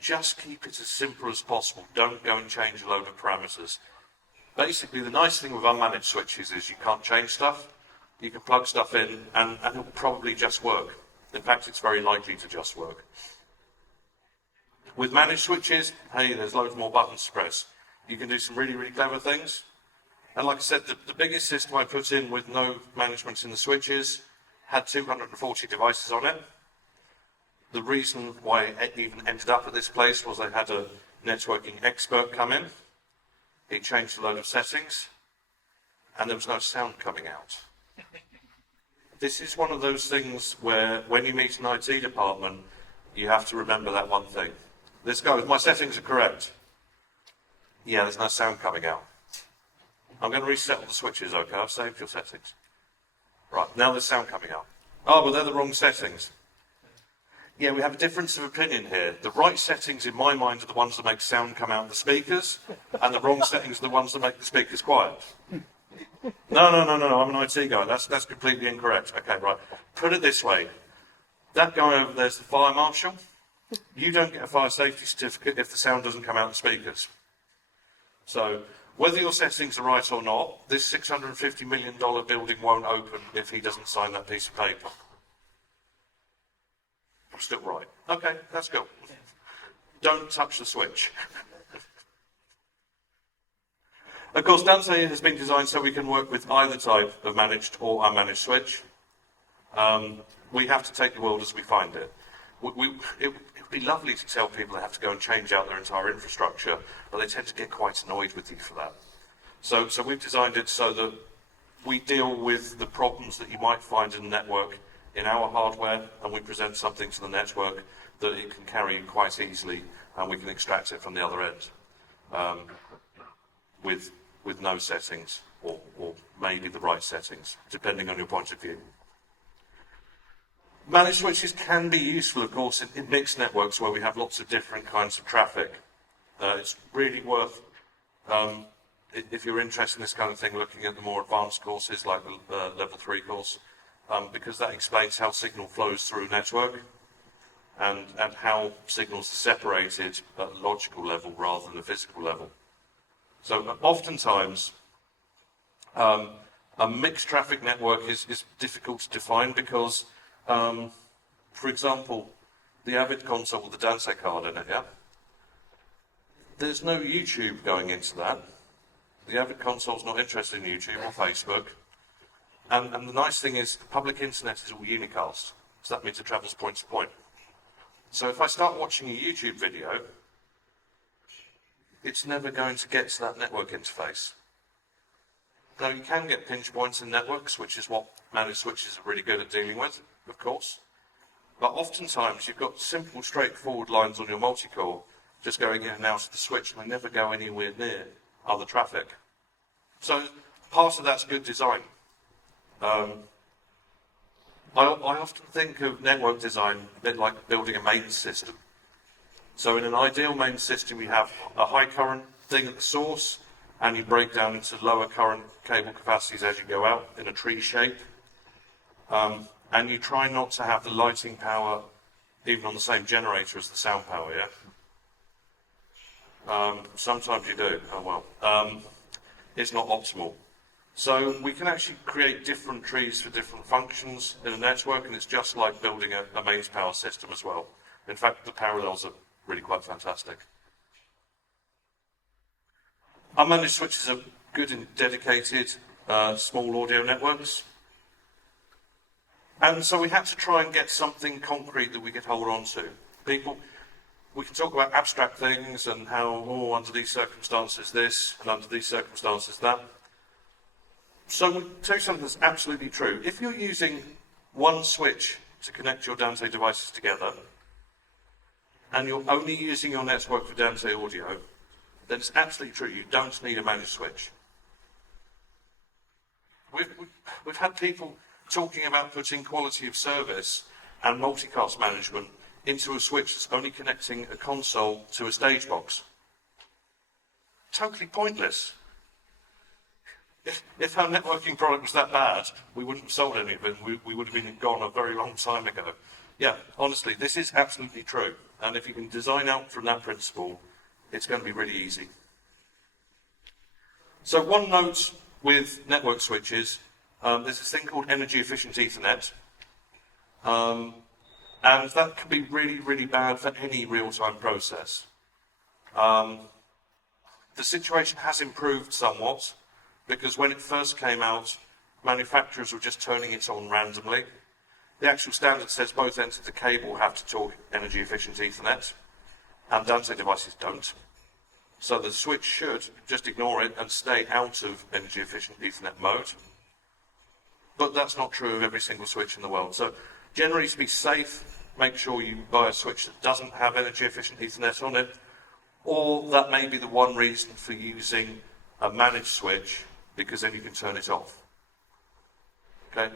just keep it as simple as possible. Don't go and change a load of parameters. Basically, the nice thing with unmanaged switches is you can't change stuff. You can plug stuff in and it will probably just work. In fact, it's very likely to just work. With managed switches, hey, there's loads more buttons to press. You can do some really, really clever things. And like I said, the biggest system I put in with no management in the switches had 240 devices on it. The reason why it even ended up at this place was I had a networking expert come in. He changed a load of settings, and there was no sound coming out. This is one of those things where when you meet an IT department, you have to remember that one thing. This goes, my settings are correct. Yeah, there's no sound coming out. I'm going to reset all the switches, okay? I've saved your settings. Right, now there's sound coming out. Oh, but they're the wrong settings. Yeah, we have a difference of opinion here. The right settings in my mind are the ones that make sound come out of the speakers, and the wrong settings are the ones that make the speakers quiet. No, I'm an IT guy. That's completely incorrect. Okay, right. Put it this way. That guy over there's the fire marshal. You don't get a fire safety certificate if the sound doesn't come out of the speakers. So, whether your settings are right or not, this $650 million building won't open if he doesn't sign that piece of paper. I'm still right. Okay, that's good. Don't touch the switch. Of course, Dante has been designed so we can work with either type of managed or unmanaged switch. We have to take the world as we find it. It would be lovely to tell people they have to go and change out their entire infrastructure, but they tend to get quite annoyed with you for that. So we've designed it so that we deal with the problems that you might find in the network in our hardware, and we present something to the network that it can carry quite easily, and we can extract it from the other end with no settings, or maybe the right settings, depending on your point of view. Managed switches can be useful, of course, in mixed networks where we have lots of different kinds of traffic. It's really worth, if you're interested in this kind of thing, looking at the more advanced courses like the level 3 course, because that explains how signal flows through a network and how signals are separated at a logical level rather than a physical level. So oftentimes, a mixed traffic network is difficult to define because, for example, the Avid console with the Dante card in it, yeah? There's no YouTube going into that. The Avid console's not interested in YouTube or Facebook. And the nice thing is, the public internet is all unicast. So that means it travels point to point. So if I start watching a YouTube video, it's never going to get to that network interface. Now, you can get pinch points in networks, which is what managed switches are really good at dealing with, of course. But oftentimes, you've got simple, straightforward lines on your multi-core just going in and out of the switch, and they never go anywhere near other traffic. So part of that's good design. I often think of network design a bit like building a mains system. So in an ideal mains system, you have a high current thing at the source, and you break down into lower current cable capacities as you go out in a tree shape. And you try not to have the lighting power even on the same generator as the sound power, yeah? Sometimes you do, oh well. It's not optimal. So we can actually create different trees for different functions in a network, and it's just like building a mains power system as well. In fact, the parallels are really quite fantastic. Unmanaged switches are good in dedicated small audio networks. And so we had to try and get something concrete that we could hold on to. We can talk about abstract things and how, under these circumstances this, and under these circumstances that. So we'll tell you something that's absolutely true. If you're using one switch to connect your Dante devices together, and you're only using your network for Dante audio, then it's absolutely true. You don't need a managed switch. We've had people talking about putting quality of service and multicast management into a switch that's only connecting a console to a stage box. Totally pointless. If our networking product was that bad, we wouldn't have sold any of it. We would have been gone a very long time ago. Yeah, honestly, this is absolutely true. And if you can design out from that principle, it's going to be really easy. So one note with network switches, there's this thing called Energy-Efficient Ethernet. And that can be really, really bad for any real-time process. The situation has improved somewhat, because when it first came out, manufacturers were just turning it on randomly. The actual standard says both ends of the cable have to talk energy-efficient Ethernet, and Dante devices don't. So the switch should just ignore it and stay out of energy-efficient Ethernet mode. But that's not true of every single switch in the world. So generally, to be safe, make sure you buy a switch that doesn't have energy-efficient Ethernet on it, or that may be the one reason for using a managed switch, because then you can turn it off. Okay?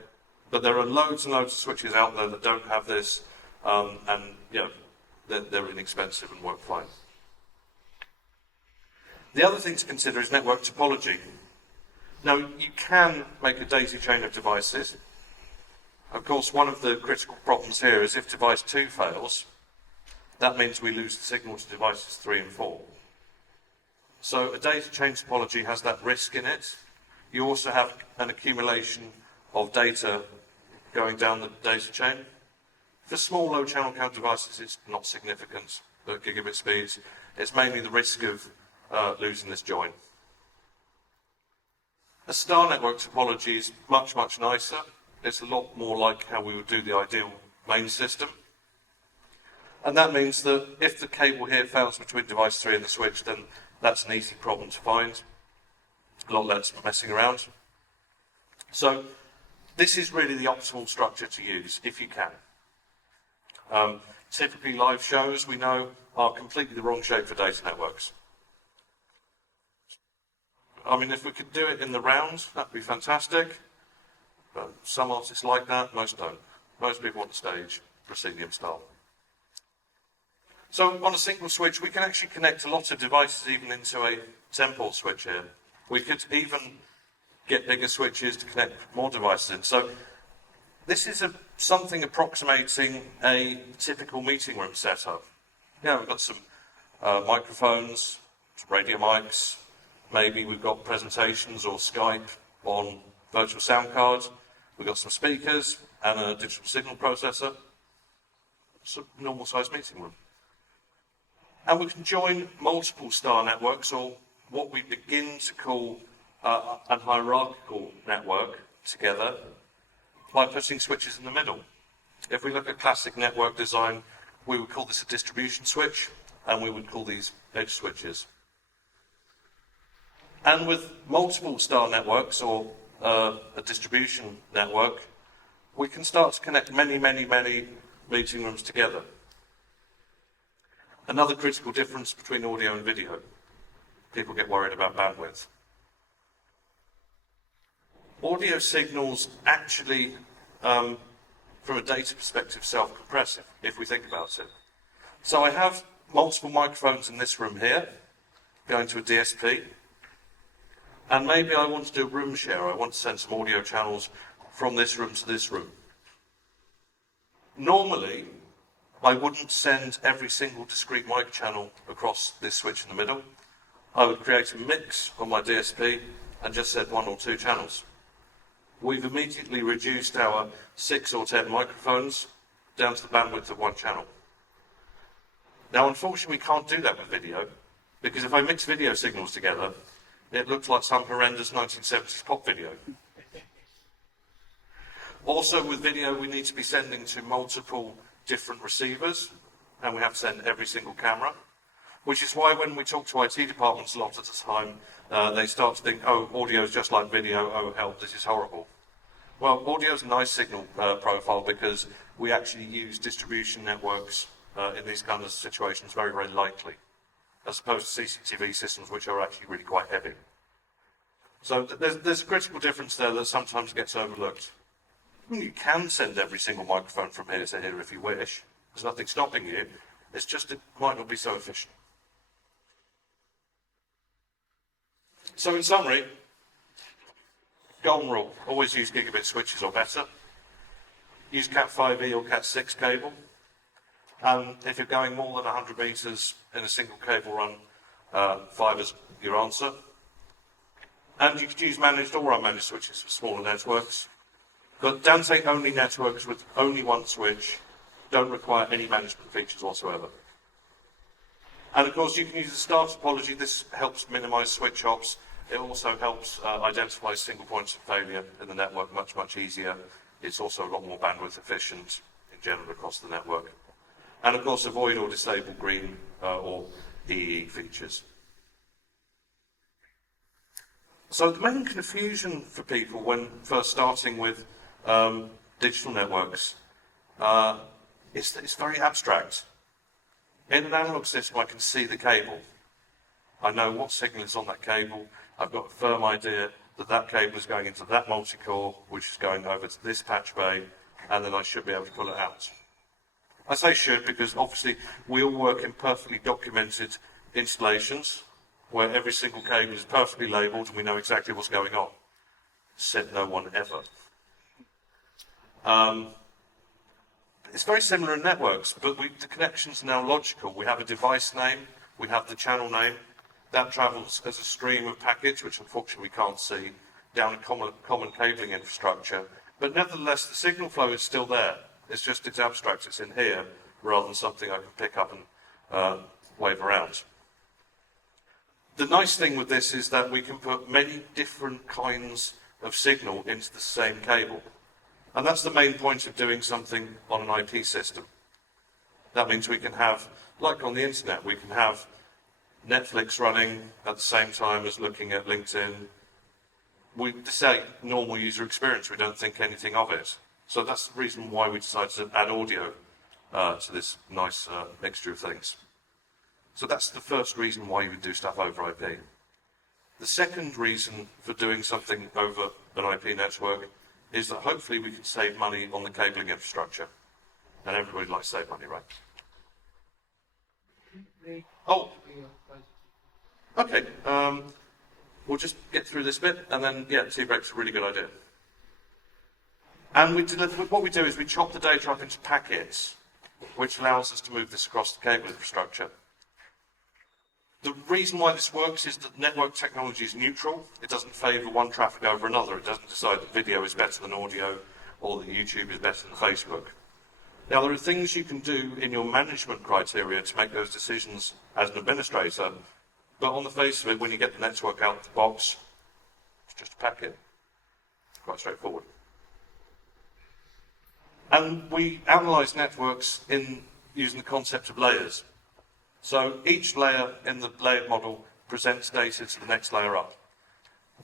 But there are loads and loads of switches out there that don't have this, and you know, they're inexpensive and work fine. The other thing to consider is network topology. Now, you can make a daisy chain of devices. Of course, one of the critical problems here is if device 2 fails, that means we lose the signal to devices 3 and 4. So a daisy chain topology has that risk in it. You also have an accumulation of data going down the data chain. For small low channel count devices, it's not significant at gigabit speeds. It's mainly the risk of losing this join. A star network topology is much, much nicer. It's a lot more like how we would do the ideal main system. And that means that if the cable here fails between device 3 and the switch, then that's an easy problem to find. A lot less messing around. So this is really the optimal structure to use, if you can. Typically live shows, we know, are completely the wrong shape for data networks. I mean, if we could do it in the round, that'd be fantastic. But some artists like that, most don't. Most people want the stage, proscenium style. So on a single switch, we can actually connect a lot of devices even into a 10-port switch here. We could even get bigger switches to connect more devices in. So this is something approximating a typical meeting room setup. Yeah, we've got some microphones, some radio mics. Maybe we've got presentations or Skype on virtual Soundcard. We've got some speakers and a digital signal processor. It's a normal sized meeting room. And we can join multiple star networks, or what we begin to call a hierarchical network, together by putting switches in the middle. If we look at classic network design, we would call this a distribution switch, and we would call these edge switches. And with multiple star networks, or a distribution network, we can start to connect many, many, many meeting rooms together. Another critical difference between audio and video. People get worried about bandwidth. Audio signals actually, from a data perspective, self-compress, if we think about it. So I have multiple microphones in this room here, going to a DSP, and maybe I want to do a room share. I want to send some audio channels from this room to this room. Normally, I wouldn't send every single discrete mic channel across this switch in the middle. I would create a mix on my DSP and just send 1 or 2 channels. We've immediately reduced our 6 or 10 microphones down to the bandwidth of 1 channel. Now, unfortunately, we can't do that with video, because if I mix video signals together, it looks like some horrendous 1970s pop video. Also, with video, we need to be sending to multiple different receivers, and we have to send every single camera, which is why when we talk to IT departments a lot of the time, they start to think, oh, audio is just like video, oh help, this is horrible. Well, audio is a nice signal profile, because we actually use distribution networks in these kind of situations very, very lightly, as opposed to CCTV systems, which are actually really quite heavy. So there's a critical difference there that sometimes gets overlooked. You can send every single microphone from here to here if you wish. There's nothing stopping you. It's just it might not be so efficient. So in summary, golden rule, always use gigabit switches or better. use Cat5e or Cat6 cable. And if you're going more than 100 meters in a single cable run, fiber's your answer. And you could use managed or unmanaged switches for smaller networks. But Dante only networks with only one switch don't require any management features whatsoever. And of course, you can use the star topology. This helps minimize switch hops. It also helps identify single points of failure in the network much, much easier. It's also a lot more bandwidth efficient in general across the network. And of course, avoid or disable green or EE features. So the main confusion for people when first starting with digital networks is that it's very abstract. In an analog system, I can see the cable. I know what signal is on that cable. I've got a firm idea that that cable is going into that multi-core, which is going over to this patch bay, and then I should be able to pull it out. I say should because obviously we all work in perfectly documented installations where every single cable is perfectly labelled and we know exactly what's going on. Said no one ever. It's very similar in networks, but the connections are now logical. We have a device name, we have the channel name, that travels as a stream of packets, which unfortunately we can't see, down a common cabling infrastructure. But nevertheless, the signal flow is still there. It's just it's abstract, it's in here, rather than something I can pick up and wave around. The nice thing with this is that we can put many different kinds of signal into the same cable. And that's the main point of doing something on an IP system. That means we can have, like on the internet, we can have Netflix running at the same time as looking at LinkedIn. This is a normal user experience, we don't think anything of it. So that's the reason why we decided to add audio to this nice mixture of things. So that's the first reason why you would do stuff over IP. The second reason for doing something over an IP network is that hopefully we can save money on the cabling infrastructure. And everybody likes to save money, right? Oh, okay. We'll just get through this bit, and then, yeah, tea break's a really good idea. And what we do is we chop the data up into packets, which allows us to move this across the cable infrastructure. The reason why this works is that network technology is neutral. It doesn't favour one traffic over another. It doesn't decide that video is better than audio or that YouTube is better than Facebook. Now, there are things you can do in your management criteria to make those decisions as an administrator, but on the face of it, when you get the network out of the box, it's just a packet. Quite straightforward. And we analyse networks using the concept of layers. So each layer in the layered model presents data to the next layer up.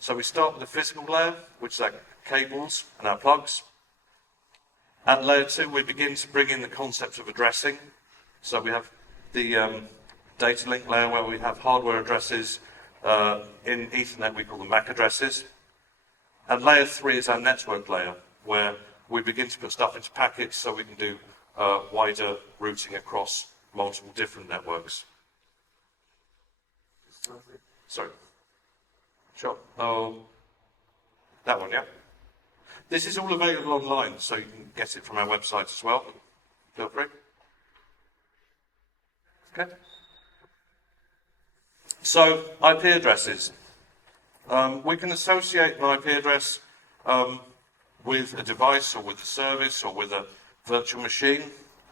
So we start with the physical layer, which is our cables and our plugs. At layer 2, we begin to bring in the concept of addressing. So we have the data link layer where we have hardware addresses. In Ethernet, we call them MAC addresses. And layer 3 is our network layer, where we begin to put stuff into packets so we can do wider routing across multiple different networks. Sorry. Sure. Oh, that one, yeah. This is all available online, so you can get it from our website as well. Feel free. Okay. So, IP addresses. We can associate an IP address with a device or with a service or with a virtual machine.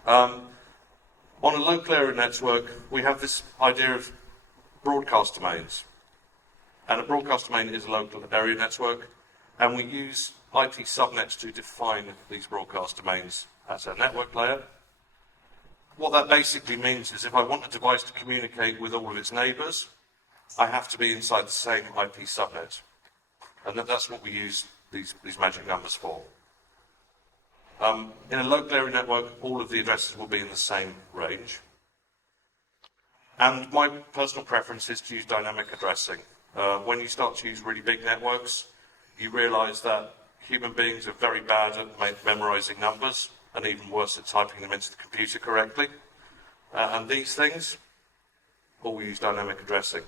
On a local area network, we have this idea of broadcast domains. And a broadcast domain is a local area network, and we use IP subnets to define these broadcast domains at a network layer. What that basically means is if I want a device to communicate with all of its neighbours, I have to be inside the same IP subnet. And that's what we use these magic numbers for. In a local area network, all of the addresses will be in the same range. And my personal preference is to use dynamic addressing. When you start to use really big networks, you realise that human beings are very bad at memorising numbers, and even worse at typing them into the computer correctly. And these things, all use dynamic addressing.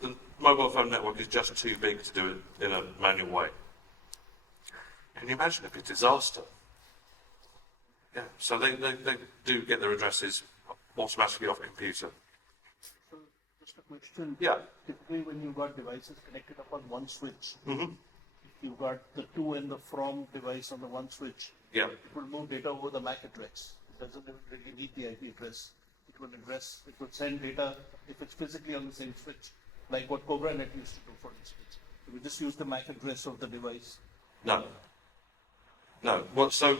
The mobile phone network is just too big to do it in a manual way. Can you imagine it'd be a disaster? Yeah, so they do get their addresses automatically off computer. So just a question. Yeah. Typically, when you've got devices connected upon one switch, Mm-hmm. you've got the to and the from device on the one switch. Yeah. It will move data over the MAC address. It doesn't even really need the IP address. It will send data if it's physically on the same switch, like what CobraNet used to do, for instance. We just use the MAC address of the device. No. No. Well, so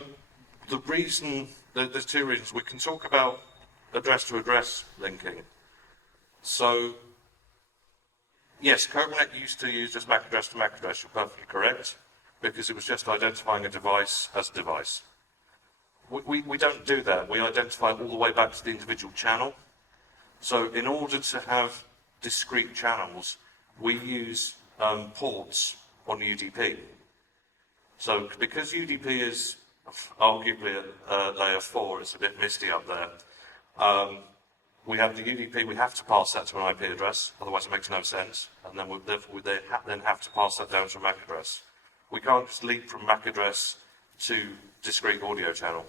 the reason, there's two reasons. We can talk about address-to-address linking. So, yes, CobraNet used to use just MAC address to MAC address, you're perfectly correct, because it was just identifying a device as a device. We don't do that. We identify all the way back to the individual channel. So in order to have discrete channels, we use ports on UDP. So because UDP is arguably at layer 4, it's a bit misty up there, we have the UDP, we have to pass that to an IP address, otherwise it makes no sense, and then therefore we then have to pass that down to a MAC address. We can't just leap from MAC address to discrete audio channel.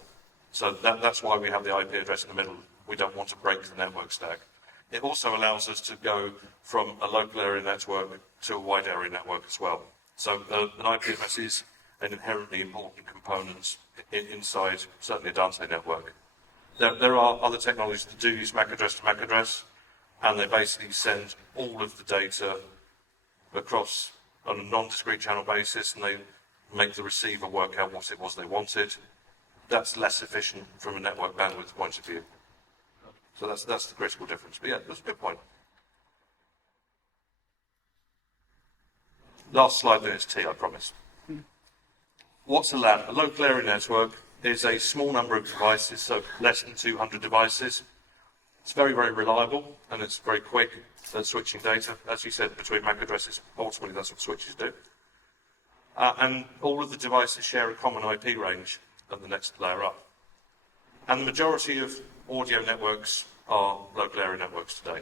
So that's why we have the IP address in the middle. We don't want to break the network stack. It also allows us to go from a local area network to a wide area network as well. So an IP address is an inherently important component inside, certainly a Dante network. There are other technologies that do use MAC address to MAC address, and they basically send all of the data across on a non-discrete channel basis, and they make the receiver work out what it was they wanted. That's less efficient from a network bandwidth point of view. So that's the critical difference. But yeah, that's a good point. Last slide, then it's T, I promise. What's a LAN? A local area network is a small number of devices, so less than 200 devices. It's very, very reliable, and it's very quick at switching data. As you said, between MAC addresses, ultimately that's what switches do. And all of the devices share a common IP range at the next layer up. And the majority of audio networks are local area networks today.